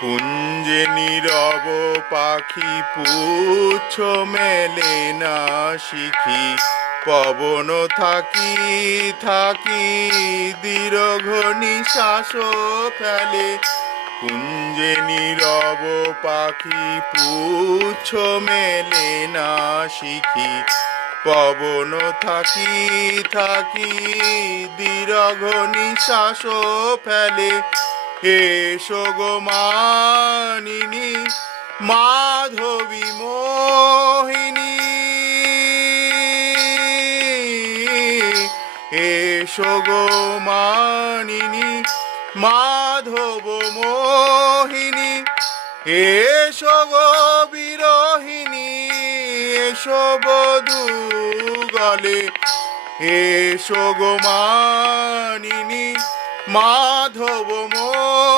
কুঞ্জে নীরব পাখি পুচ্ছ মেলে না শিখি, পবন থাকি থাকি দীর্ঘ নিশ্বাস ফেলে। কুঞ্জে নীরব পাখি পুচ্ছ মেলে না শিখি, পবন থাকি থাকি দীর্ঘ নিশ্বাস ফেলে। এসো গো মানিনী মাধবী মোহিনী, এসো গো মানিনী মাধব মোহিনী, এসো গো বিরহিণী এসো বধূ গলে। এসো গো মানিনী মাধব